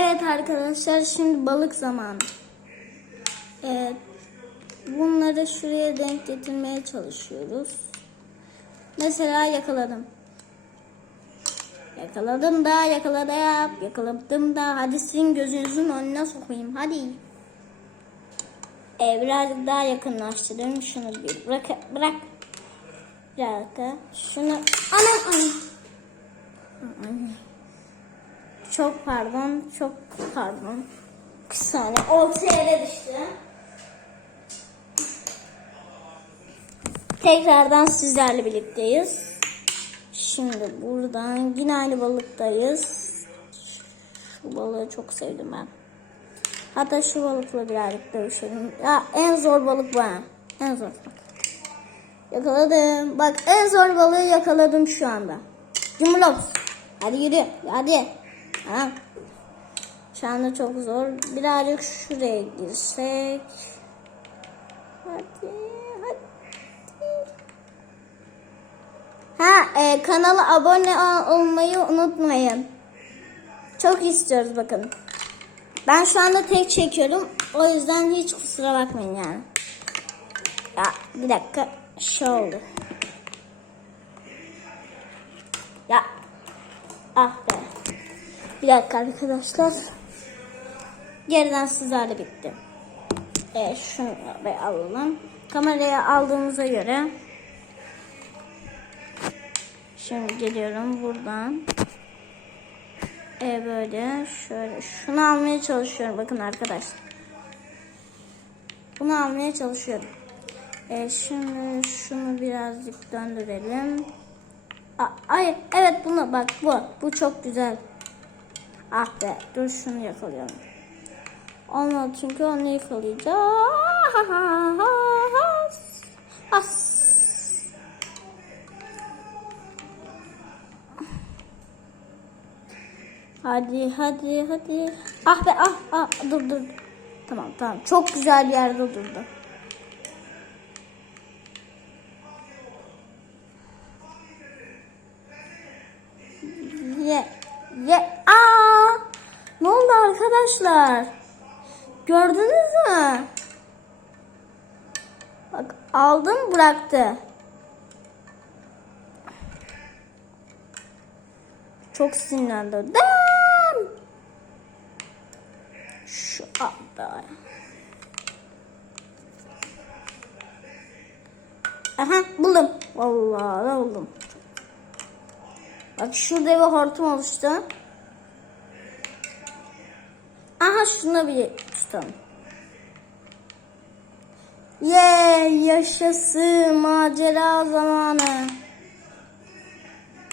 Evet arkadaşlar şimdi balık zamanı. Evet. Bunları şuraya denk getirmeye çalışıyoruz. Mesela yakaladım. Yakaladım da yakaladım. Yakaladım da hadi sizin gözünüzün önüne sokayım hadi. Ee, birazcık daha yakınlaştırayım. Şunu bir bırak. Bırak. Bir dakika. Şunu. Anam anam. Anam. Çok pardon. Çok pardon. Bir saniye. Ortaya yere düştü. Tekrardan sizlerle birlikteyiz. Şimdi buradan yine aynı balıktayız. Şu balığı çok sevdim ben. Hatta şu balıkla birazcık dövüşelim. Ya en zor balık bu. En zor. Bak. Yakaladım. Bak en zor balığı yakaladım şu anda. Cumlops. Hadi yürü. Hadi. Ha. Şu anda çok zor. Birazcık şuraya girsek. Hadi. Hadi. Ha e, kanala abone ol- olmayı unutmayın. Çok istiyoruz bakın. Ben şu anda tek çekiyorum. O yüzden hiç kusura bakmayın yani. Ya bir dakika. Şey oldu. Ya. Ah be. Bir dakika arkadaşlar. Geriden sizlerle bitti. Evet şunu bir alalım. Kameraya aldığımıza göre. Şimdi geliyorum buradan. E böyle şöyle şunu almaya çalışıyorum bakın arkadaşlar. Bunu almaya çalışıyorum. E şimdi şunu birazcık döndürelim. A, ay evet bunu bak bu. Bu çok güzel. Ah be dur şunu yakalayalım. Olmadı çünkü onu yakalayacağız. As. Hadi hadi hadi. Ah be ah ah dur dur. Tamam tamam çok güzel bir yerde durdu. Ye ye aa ne oldu arkadaşlar? Gördünüz mü? Bak aldım bıraktı. Çok sinirlendim. Şu anda. Aha buldum. Vallahi buldum. Bak şurada bir hortum oluştu. Aha şunu bir tutalım. Ye yaşasın macera zamanı.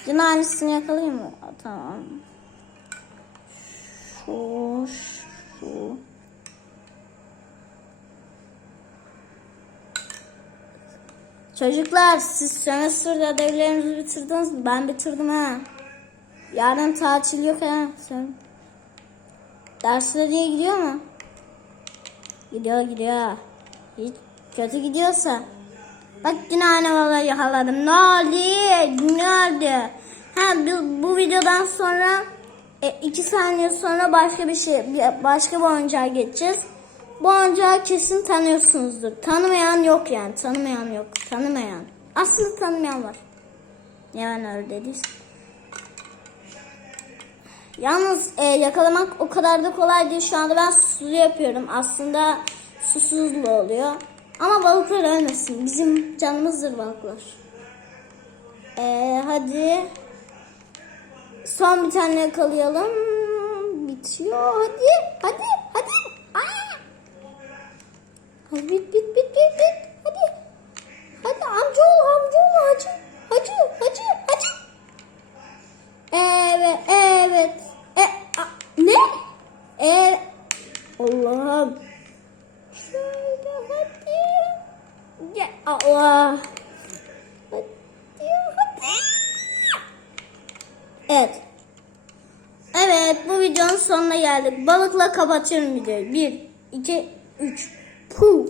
Yine aynısını yakalayayım mı? Tamam. Şu, şu. Çocuklar siz sömestr ödevlerinizi bitirdiniz mi? Ben bitirdim ha. Yarın tatil yok ha. Sen. Dersler iyi gidiyor mu? Gidiyor gidiyor. Hiç kötü gidiyorsa. Bak yine aynı balığı yakaladım. Ne oldu? Ne oldu? Ha bu, bu videodan sonra e, iki saniye sonra başka bir şey başka bir oyuncağa geçeceğiz. Bu oyuncağı kesin tanıyorsunuzdur. Tanımayan yok yani. Tanımayan yok. Tanımayan. Aslında tanımayan var. Niye ben öyle dediysem. Yalnız e, yakalamak o kadar da kolay değil. Şu anda ben susuz yapıyorum. Aslında susuzlu oluyor. Ama balıklar ölmesin. Bizim canımızdır balıklar. E, hadi. Son bir tane yakalayalım. Bitiyor. Hadi. Hadi. Hadi. Aa! Hadi bit bit bit bit bit. Hadi. Hadi amcaoğlu amcaoğlu hacı. Hacı hacı hacı. Evet, evet. E, a, ne? E, Allah'ım. Şöyle hadi. Ya Allah. Hadi, hadi. Evet. Evet, bu videonun sonuna geldik. Balıkla kapatıyorum videoyu. 1, 2, 3. Puh.